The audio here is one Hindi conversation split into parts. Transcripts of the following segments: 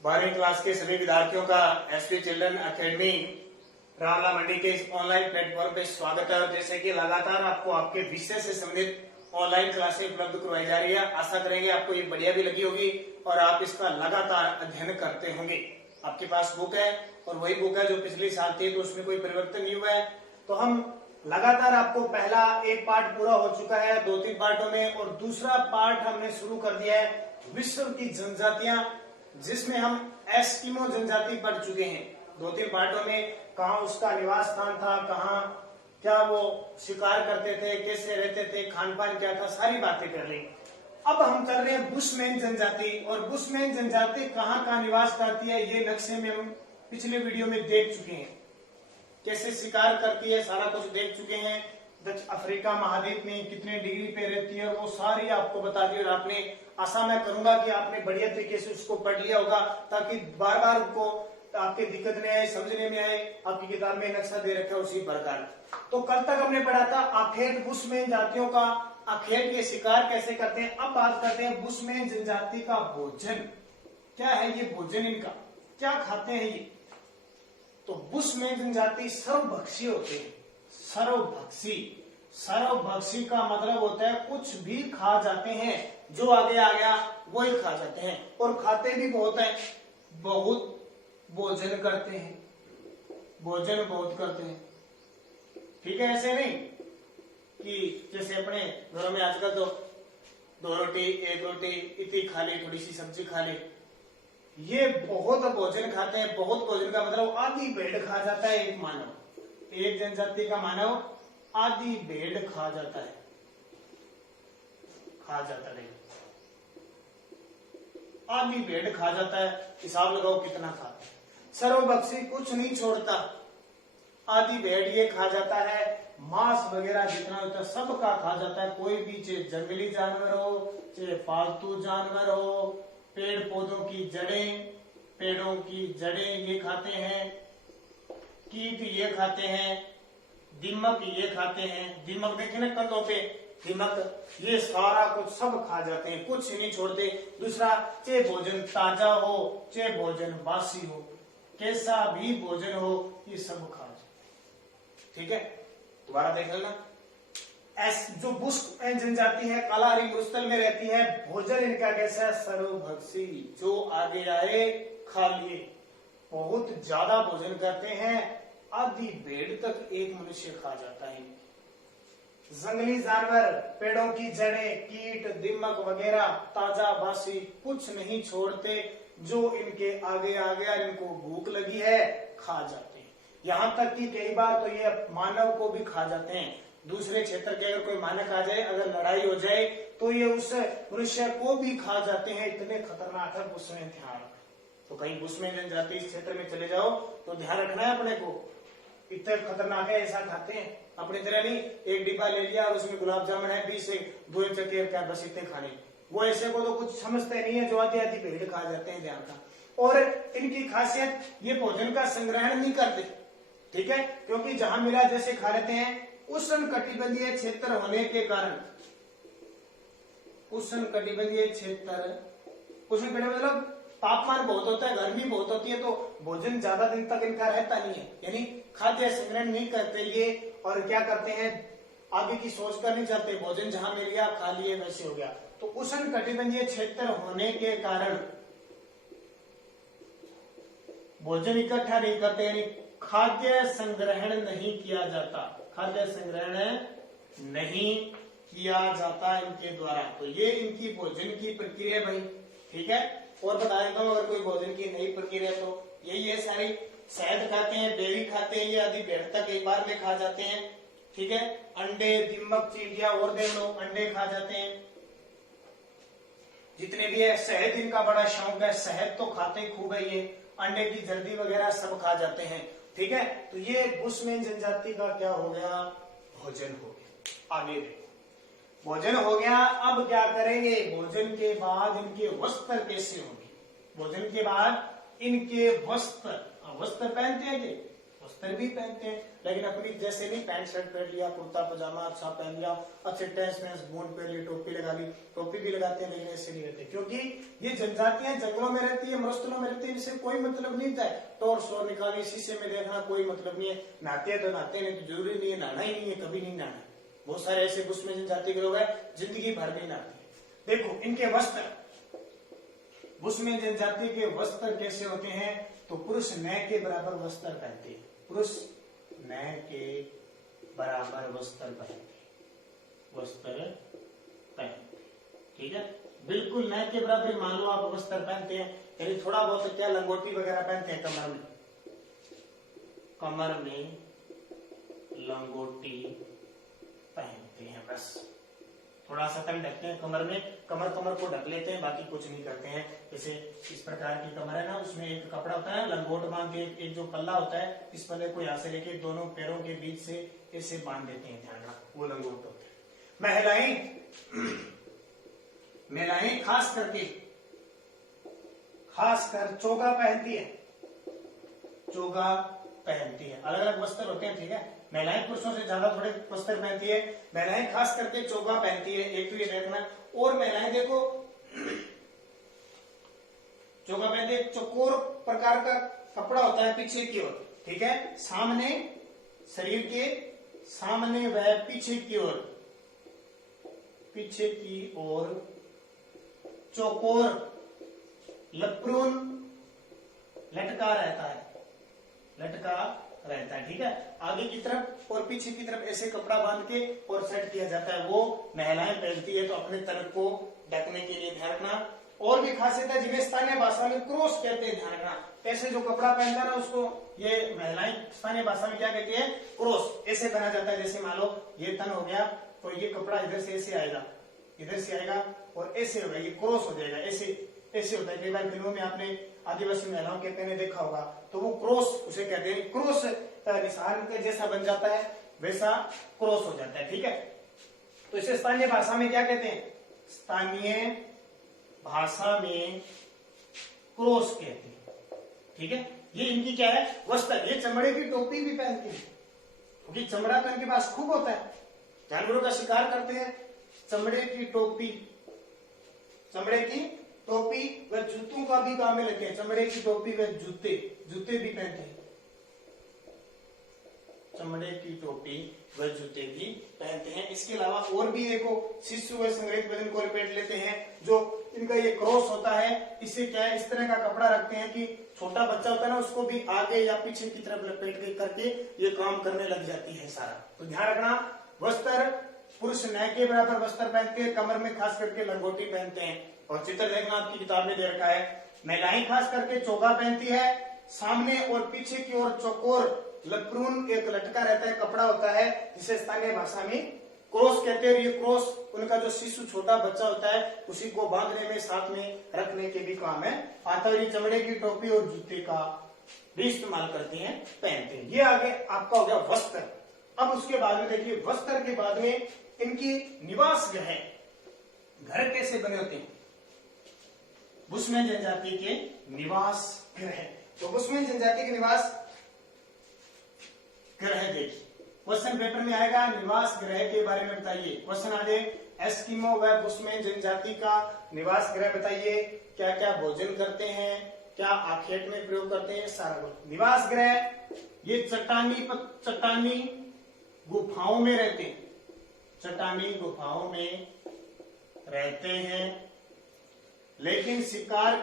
12वीं क्लास के सभी विद्यार्थियों का एसपी चिल्ड्रन एकेडमी रामला मंडी के इस ऑनलाइन प्लेटफॉर्म पे स्वागत है। और जैसे कि लगातार आपको आपके विषय से संबंधित ऑनलाइन क्लासें उपलब्ध करवाई जा रही है, आशा करेंगे आपको ये बढ़िया भी लगी होगी और आप इसका लगातार अध्ययन करते होंगे। आपके पास बुक है और वही बुक है जो पिछले साल थी, तो उसमें कोई परिवर्तन नहीं हुआ है। तो हम लगातार आपको पहला एक पार्ट पूरा हो चुका है 2-3 पार्टों में, और दूसरा पार्ट हमने शुरू कर दिया है विश्व की जनजातियां, जिसमें हम एस्किमो जनजाति पढ़ चुके हैं 2-3 पार्टों में। कहाँ उसका निवास स्थान था, कहाँ क्या वो शिकार करते थे, कैसे रहते थे, खान पान क्या था, सारी बातें कर ली। अब हम कर रहे हैं बुशमैन जनजाति, और बुशमैन जनजाति कहाँ कहाँ निवास करती है ये नक्शे में हम पिछले वीडियो में देख चुके हैं। कैसे शिकार करती है सारा कुछ देख चुके हैं। दक्षिण अफ्रीका महाद्वीप में कितने डिग्री पे रहती है वो सारी आपको बता दी, और आपने आशा मैं करूंगा कि आपने बढ़िया तरीके से उसको पढ़ लिया होगा, ताकि बार बार उनको आपके दिक्कत नहीं आए, समझने में आए। आपकी किताब में नक्शा दे रखा है उसी प्रकार। तो कल तक हमने पढ़ा था आखेट बुशमैन जातियों का, आखेट के शिकार कैसे करते हैं। अब बात करते हैं बुशमैन जनजाति का भोजन क्या है, ये भोजन इनका क्या खाते हैं ये। तो बुशमैन जनजाति सर्वभक्षी होते हैं। सर्वभक्षी, सर्वभक्षी का मतलब होता है कुछ भी खा जाते हैं, जो आगे आ गया वही खा जाते हैं, और खाते भी बहुत है, बहुत भोजन करते हैं, भोजन बहुत करते हैं। ठीक है, ऐसे नहीं कि जैसे अपने घरों में आजकल तो 2 रोटी 1 रोटी इतनी खा ली, थोड़ी सी सब्जी खा ली। ये बहुत भोजन खाते हैं। बहुत भोजन का मतलब आधी भेड़ खा जाता है एक मानव, एक जनजाति का मानव आधी भेड़ खा जाता है, खा जाता है, आधी भेड़ खा जाता है। हिसाब लगाओ कितना खाता है। सर्वभक्षी कुछ नहीं छोड़ता, आधी भेड़ ये खा जाता है। मांस वगैरह जितना होता है सबका खा जाता है। कोई भी चाहे जंगली जानवर हो, चाहे पालतू जानवर हो, पेड़ पौधों की जड़ें, पेड़ों की जड़ें ये खाते हैं, कीट ये खाते हैं, दीमक ये खाते हैं। दीमक देखे ना कंधों पे दीमक, ये सारा कुछ सब खा जाते हैं, कुछ नहीं छोड़ते। दूसरा, चाहे भोजन ताजा हो चाहे भोजन बासी हो, कैसा भी भोजन हो ये सब खा जाते। ठीक है, दोबारा देख लेना। जो बुशमैन जनजाति है कालाहारी मरुस्थल में रहती है। भोजन इनका कैसा है, सर्वभक्षी, जो आगे आए खा लिए, बहुत ज्यादा भोजन करते हैं। आधी भेड़ तक एक मनुष्य खा जाता है। जंगली जानवर, पेड़ों की जड़ें, कीट दीमक वगैरह ताजा बासी कुछ नहीं छोड़ते, जो इनके आगे आ गया, इनको भूख लगी है खा जाते हैं। यहाँ तक कि कई बार तो ये मानव को भी खा जाते हैं। दूसरे क्षेत्र के अगर कोई मानव आ जाए, अगर लड़ाई हो जाए, तो ये उस मनुष्य को भी खा जाते हैं। इतने खतरनाक है बुशमैन। ध्यान, तो कहीं बुशमैन जनजाति इस क्षेत्र में चले जाओ तो ध्यान रखना है अपने को, इतने खतरनाक है, ऐसा खाते हैं। अपनी तरह नहीं एक डिब्बा ले लिया और उसमें गुलाब जामुन है 20 से 2 इंच क्या बस इतने खाने, वो ऐसे को तो कुछ समझते नहीं है, जो आधी आधी भेड़ खा जाते हैं। ध्यान का। और इनकी खासियत, ये भोजन का संग्रहण नहीं करते। ठीक है, क्योंकि जहां मिला जैसे खा लेते हैं। उष्ण कटिबंधीय क्षेत्र होने के कारण, उष्ण कटिबंधीय क्षेत्र, उष्ण कटिबंधीय मतलब तापमान बहुत होता है, गर्मी बहुत होती है, तो भोजन ज्यादा दिन तक इनका रहता नहीं है, यानी खाद्य संग्रहण नहीं करते ये। और क्या करते हैं, आगे की सोच कर नहीं चाहते, भोजन जहां मिल गया खा लिए, वैसे हो गया। तो उष्ण कटिबंधीय क्षेत्र होने के कारण भोजन इकट्ठा नहीं करते, यानी खाद्य संग्रहण नहीं किया जाता, खाद्य संग्रहण नहीं किया जाता इनके द्वारा। तो ये इनकी भोजन की प्रक्रिया है भाई। ठीक है, और बता देता हूँ अगर कोई भोजन की नई प्रक्रिया तो यही है सारी। शहद खाते हैं, बेरी खाते हैं, ये आधी भेड़ तक एक बार में खा जाते हैं। ठीक है, अंडे, दीमक, चींटियां और देख लो, अंडे खा जाते हैं जितने भी है। शहद इनका बड़ा शौक है, शहद तो खाते ही खूब है ये। अंडे की जल्दी वगैरह सब खा जाते हैं। ठीक है, तो ये बुशमैन जनजाति का क्या हो गया, भोजन हो गया। आगे देखो, भोजन हो गया। अब क्या करेंगे, भोजन के बाद इनके वस्त्र कैसे होंगे। भोजन के बाद इनके वस्त्र, वस्त्र पहनते हैं कि वस्त्र भी पहनते हैं। लेकिन अपनी जैसे नहीं, पैंट शर्ट पहन लिया, कुर्ता पजामा अच्छा पहन लिया, अच्छे टेंस में बूंद पहन ली, टोपी लगा ली, टोपी भी लगाते हैं, लेकिन ऐसे नहीं रहते, क्योंकि ये जनजातियां जंगलों में रहती है, मरुस्थलों में रहती है, इनसे कोई मतलब नहीं था। टोर शोर निकाली, शीशे में देखना कोई मतलब नहीं है, नहाते हैं तो नहाते नहीं, तो जरूरी नहीं है नहाना ही नहीं है, कभी नहीं नहाना। बहुत सारे ऐसे बुश्मेन जनजाति के लोग हैं जिंदगी भर नहीं नहाते। देखो इनके वस्त्र, बुश्मेन जनजाति के वस्त्र कैसे होते हैं, तो पुरुष नय के बराबर वस्त्र पहनते हैं, पुरुष नय के बराबर वस्त्र पहनते, ठीक है, बिल्कुल नय के बराबर। मान लो आप वस्त्र पहनते हैं, यानी थोड़ा बहुत क्या लंगोटी वगैरह पहनते हैं, कमर में लंगोटी पहनते हैं, बस थोड़ा सा तक ढकते हैं कमर में, कमर को ढक लेते हैं, बाकी कुछ नहीं करते हैं। जैसे इस प्रकार की कमर है ना, उसमें एक कपड़ा होता है लंगोट बांध के, एक जो पल्ला होता है, इस पल्ले को यहाँ से लेके दोनों पैरों के बीच से ऐसे बांध देते हैं, ध्यान रखना, वो लंगोट होता है। महिलाएं खासकर चोगा पहनती है, अलग अलग वस्त्र होते हैं, ठीक है। महिलाएं पुरुषों से ज्यादा थोड़े वस्त्र पहनती है, महिलाएं खास करके चोगा पहनती है, एक तो ये देखना। और महिलाएं देखो चोगा पहनती है, चौकोर प्रकार का कपड़ा होता है पीछे की ओर, ठीक है, सामने शरीर के सामने व पीछे की ओर चौकोर लपरून लटका रहता है, ठीक है। आगे की तरफ और पीछे की तरफ ऐसे कपड़ा बांध के और सेट किया जाता है, वो महिलाएं पहनती है, तो अपने तरफ को ढकने के लिए ध्यान रखना। और भी खासियत है जिन्हें स्थानीय भाषा में क्रोस कहते हैं, ध्यान रखना। ऐसे जो कपड़ा पहनता है ना, उसको ये महिलाएं स्थानीय भाषा में क्या कहती है, क्रोस। ऐसे पहना जाता है, जैसे मान लो ये तन हो गया, तो ये कपड़ा इधर से ऐसे आएगा, और ऐसे होगा, ये क्रॉस हो जाएगा, ऐसे होता है। कई बार फिल्मों में आपने आदिवासी महिलाओं के पहने देखा होगा, तो वो क्रॉस उसे कहते हैं, क्रॉस निशान के जैसा बन जाता है, वैसा क्रॉस हो जाता है, ठीक है। तो इसे स्थानीय भाषा में क्या कहते हैं, स्थानीय भाषा में क्रॉस कहते हैं, ठीक है। ये इनकी क्या है, वस्त्र। ये चमड़े की टोपी भी पहनते हैं, क्योंकि चमड़ा तो इनके पास खूब होता है, जानवरों का शिकार करते हैं। चमड़े की टोपी व जूतों का भी काम में लेते हैं, चमड़े की टोपी व जूते भी पहनते हैं, चमड़े की टोपी व जूते भी पहनते हैं। इसके अलावा और भी देखो, शिशु व संग्रहित वजन को लपेट लेते हैं, जो इनका ये क्रॉस होता है, इससे क्या है, इस तरह का कपड़ा रखते हैं कि छोटा बच्चा होता है ना, उसको भी आगे या पीछे की तरफ लपेट के करके ये काम करने लग जाती है सारा। तो ध्यान रखना, वस्त्र पुरुष नय के बराबर वस्त्र पहनते हैं, कमर में खास करके लंगोटी पहनते हैं। और चित्र देखना आपकी किताब में दे रखा है, महिलाएं खास करके चोगा पहनती है, सामने और पीछे की ओर चौकोर लपरून एक लटका रहता है, कपड़ा होता है, जिसे स्थानीय भाषा में क्रॉस कहते हैं। ये क्रॉस उनका जो शिशु छोटा बच्चा होता है, उसी को बांधने में, साथ में रखने के भी काम है आता है। चमड़े की टोपी और जूते का भी इस्तेमाल करते हैं, पहनते हैं। ये आगे आपका हो गया वस्त्र। अब उसके बाद में देखिए, वस्त्र के बाद में इनकी निवास गृह, घर कैसे बने होते हैं, बुश्मेन जनजाति के निवास गृह। तो बुश्मेन जनजाति के निवास गृह देखिए, क्वेश्चन पेपर में आएगा, निवास गृह के बारे में बताइए। क्वेश्चन आ जाए, एस्किमो व बुश्मेन जनजाति का निवास गृह बताइए, क्या क्या भोजन करते हैं, क्या आखेट में प्रयोग करते हैं, सारा कुछ। निवास गृह ये चट्टानी गुफाओं में रहते हैं, चट्टानी गुफाओं में रहते हैं, लेकिन शिकार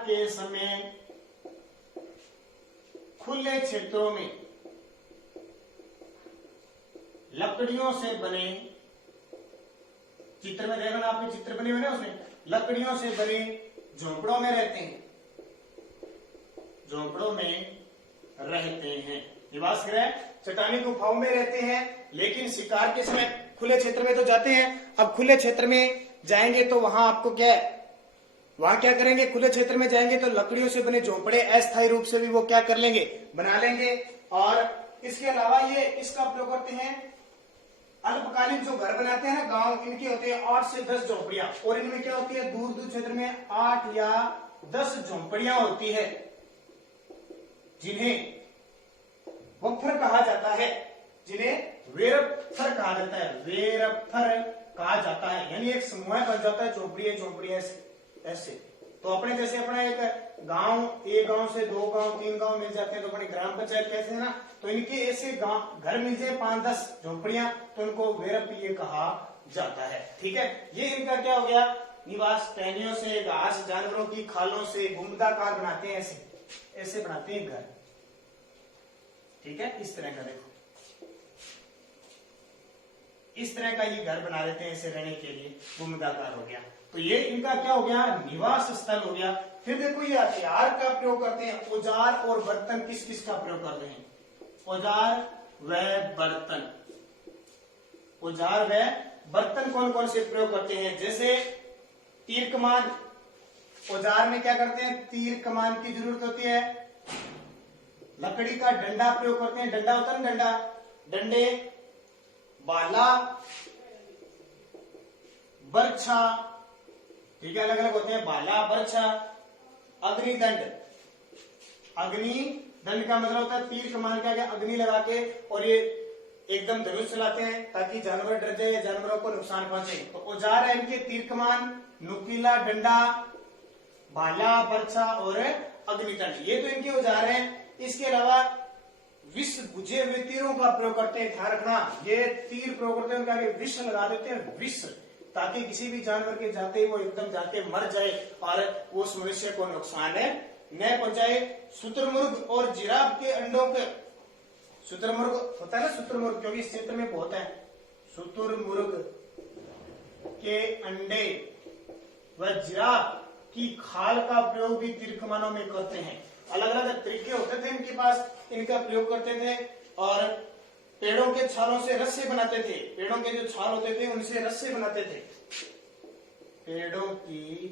के समय खुले क्षेत्रों में लकड़ियों से बने, चित्र में देखना, आपके चित्र बने हुए ना, उसमें लकड़ियों से बने झोंपड़ों में रहते हैं, झोंपड़ों में रहते हैं। निवास गृह चट्टानी गुफाओं में रहते हैं, लेकिन शिकार के समय खुले क्षेत्र में तो जाते हैं। अब खुले क्षेत्र में जाएंगे तो वहां आपको क्या है, वहां क्या करेंगे, खुले क्षेत्र में जाएंगे तो लकड़ियों से बने झोंपड़े अस्थायी रूप से भी वो क्या कर लेंगे, बना लेंगे। और इसके अलावा ये इसका प्रयोग करते हैं, अल्पकालीन जो घर बनाते हैं ना गांव, इनके होते हैं 8 से 10 झोंपड़ियां, और इनमें क्या होती है, दूर दूर क्षेत्र में 8 या 10 झोंपड़ियां होती है, जिन्हें वफर कहा जाता है, जिन्हें वेरपथर कहा जाता है, वेरपथर कहा जाता है। यानी एक समूह बन जाता है, झोपड़ी ऐसे। तो अपने जैसे अपना एक गांव से 2 गांव 3 गांव मिल जाते हैं तो अपनी ग्राम पंचायत कहते हैं ना, तो इनके ऐसे गांव घर मिल जाए 5-10 झोपड़ियां तो उनको वेरपीय कहा जाता है। ठीक है, ये इनका क्या हो गया, निवास। टहनियों से, घास, जानवरों की खालों से घुमदाकार बनाते हैं, ऐसे बनाते हैं घर। ठीक है, इस तरह का देखो, इस तरह का ये घर बना लेते हैं ऐसे रहने के लिए, घुमदाकार हो गया। तो ये इनका क्या हो गया, निवास स्थल हो गया। फिर देखो ये हथियार का प्रयोग करते हैं, औजार और बर्तन किस किस का प्रयोग करते हैं, औजार व बर्तन। औजार व बर्तन कौन कौन से प्रयोग करते हैं, जैसे तीर कमान। औजार में क्या करते हैं, तीर कमान की जरूरत होती है। लकड़ी का डंडा प्रयोग करते हैं, डंडा होता है ना, डंडा, डंडे, बाला, बर्छा। ठीक है, अलग अलग होते हैं, बाला, बर्छा। अग्निदंड, अग्निदंड का मतलब होता है तीर कमान का अग्नि लगा के और ये एकदम धनुष चलाते हैं ताकि जानवर डर जाए या जानवरों को नुकसान पहुंचे। तो औजार है इनके तीर कमान, नुकीला डंडा, भाला, बर्छा और अग्निदंड, ये तो इनके औजार हैं। इसके अलावा विष बुझे हुए तीरों का प्रयोग करते हैं, ध्यान रखना, ये तीर प्रयोग करते हैं उनके आगे विष लगा देते हैं, विष, ताकि किसी भी जानवर के जाते ही वो एकदम जाके मर जाए और वो उस मनुष्य को नुकसान न पहुंचाए। शुतुरमुर्ग और जिराफ के अंडों के, शुतुरमुर्ग होता है ना, शुतुरमुर्ग क्योंकि इस क्षेत्र में बहुत है, शुतुरमुर्ग के अंडे व जिराफ की खाल का प्रयोग भी तीर कमानों में करते हैं। अलग अलग तरीके होते थे इनके पास, इनका प्रयोग करते थे। और पेड़ों के छालों से रस्से बनाते थे, पेड़ों के जो छाल होते थे उनसे रस्से बनाते थे, पेड़ों की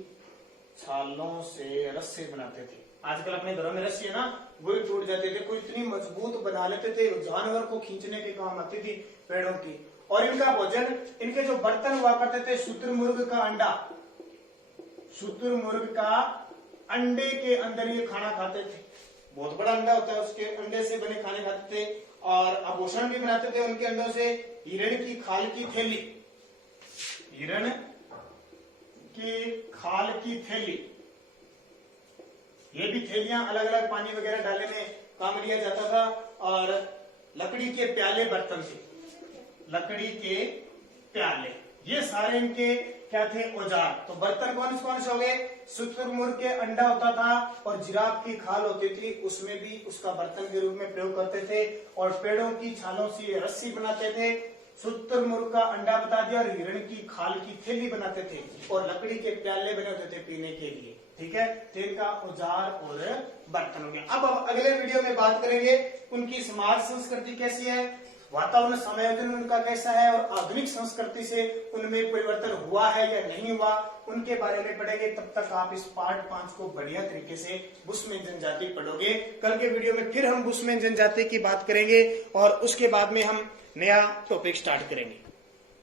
छालों से रस्से बनाते थे। आजकल अपने घरों में रस्सी है ना, वही टूट जाते थे, कोई इतनी मजबूत बना लेते थे, जानवर को खींचने के काम आती थी पेड़ों की। और इनका भोजन, इनके जो बर्तन हुआ करते थे, शुतुरमुर्ग का अंडा, शुतुरमुर्ग का अंडे के अंदर ये खाना खाते थे, बहुत बड़ा अंडा होता है, उसके अंडे से बने खाने खाते थे। और आभूषण भी बनाते थे उनके अंडों से। हिरण की खाल की थैली, हिरण की खाल की थैली, ये भी थैलियां अलग अलग पानी वगैरह डालने में काम लिया जाता था। और लकड़ी के प्याले बर्तन थे, लकड़ी के प्याले, ये सारे इनके क्या थे, औजार। तो बर्तन कौन कौन से हो गए, शुतुरमुर्ग के अंडा होता था और जिराफ की खाल होती थी, उसमें भी उसका बर्तन के रूप में प्रयोग करते थे। और पेड़ों की छालों से रस्सी बनाते थे, शुतुरमुर्ग का अंडा बता दिया, और हिरण की खाल की थैली बनाते थे, और लकड़ी के प्याले बने होते थे पीने के लिए। ठीक है, तो इनका औजार और बर्तन हो गया। अब अगले वीडियो में बात करेंगे उनकी समाज संस्कृति कैसी है, वातावरण समायोजन उनका कैसा है, और आधुनिक संस्कृति से उनमें परिवर्तन हुआ है या नहीं हुआ, उनके बारे में पढ़ेंगे। तब तक आप इस पार्ट 5 को बढ़िया तरीके से बुशमैन जनजाति पढ़ोगे। कल के वीडियो में फिर हम बुशमैन जनजाति की बात करेंगे और उसके बाद में हम नया टॉपिक स्टार्ट करेंगे।